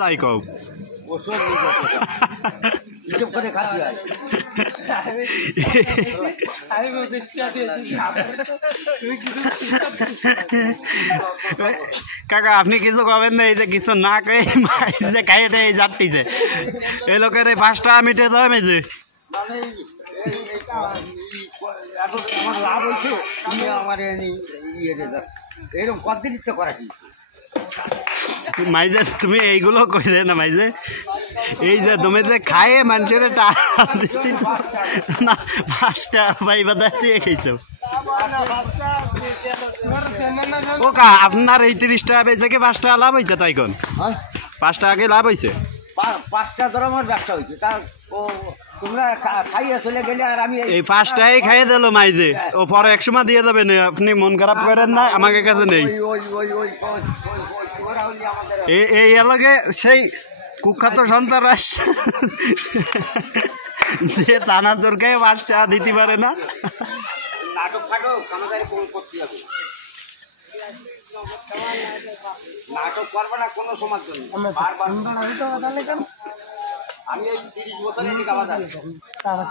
তাই কও হিসেব করে খাচ্ছি কাকা আপনি কিছু কবেন না এই যে কিছু না যে খাইতে এই যাত্রীছে এই লোকের এই 5 টাকা মিটে দেয় মেজে মানে আমার লাভ হয়েছে তুমি আমার এরকম কতদিন তো করা কি মাইজে তুমি এইগুলো কইলে না মাইজে এই যে তুমি যে খায়ে মানুষের না 5 টাকা পাইবা দিয়ে খেয়েছো ও কা আপনার এই 30 টাকা বেচে কি 5 টাকা লাভ হয়েছে তাই কোন 5 টাকা লাভ হয়েছে 5 টাকা ধরো আমার ব্যবসা হয়েছে তার ও তোমরা খাইয়ে চলে গেলে আর আমি এই 5 টাকাই খাইয়ে দিল মাইজে ও পরে এক সময় দিয়ে যাবে না আপনি মন খারাপ করেন না আমাকে কাছে নেই এই এলাকায় সেই কুখ্যাত সন্ত্রাস যে চানাচুর খেয়ে 5 টাকা দিতে পারে না নাটক কামাদারি করতে হবে নাটক করবে না কোনো সমাজ জন্য আমি এই 30 বছরে এদিকে আবার